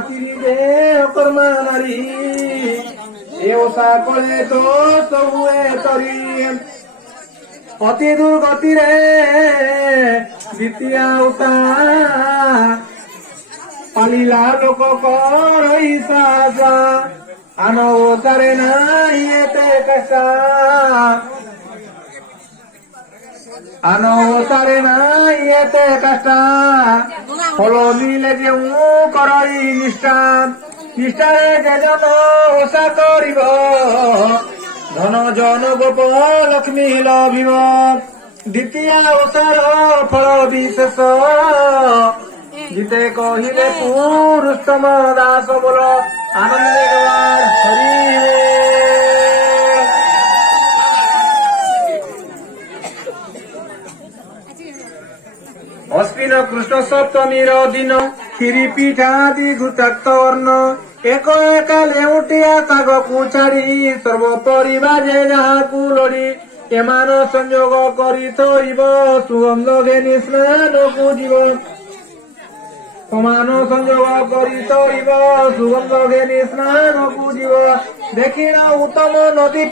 তিনি দেহ কর্মা নারী এ ওষা কলে তো ସବୁଏ তরি অতি দুর্গতিরে দ্বিতীয় ওষা পালিলা লোক করই সাজা আন ওষারে নাই এতে কষা আন ওষারে নাই এতে কষা ফল মিলে যে করই নিষ্ঠা নিষ্ঠারে যে জন ওষা করিব ধন জন গোপ লক্ষ্মী লভিব দ্বিতীয় ওষার ফল বিশেষ জিতে কহিলে পুরুষোত্তম দাস বল আনন্দে গবার হরি অশ্বিন কৃষ্ণ সপ্তমীর দিন କ୍ଷୀରି ପିଠାଦି ଘୃତାକ୍ତ ଅନ୍ନ ଏକ ଏକା ଲେଉଟିଆ ଶାଗକୁ ଛାଡି ସର୍ବ ପରିବା ଯେ ଯାହାକୁ ଲୋଡ଼ି ଏମାନ ସଂଯୋଗ କରି ଥୋଇବ ସୁଗନ୍ଧ ଘେନି ସ୍ନାନକୁ ଯିବ ସମାନ ସଂଯୋଗ କରି ଥୋଇବ ସୁଗନ୍ଧ ଘେନି ସ୍ନାନକୁ ଯିବ ଦେଖିନ ଉତ୍ତମ ନଦୀ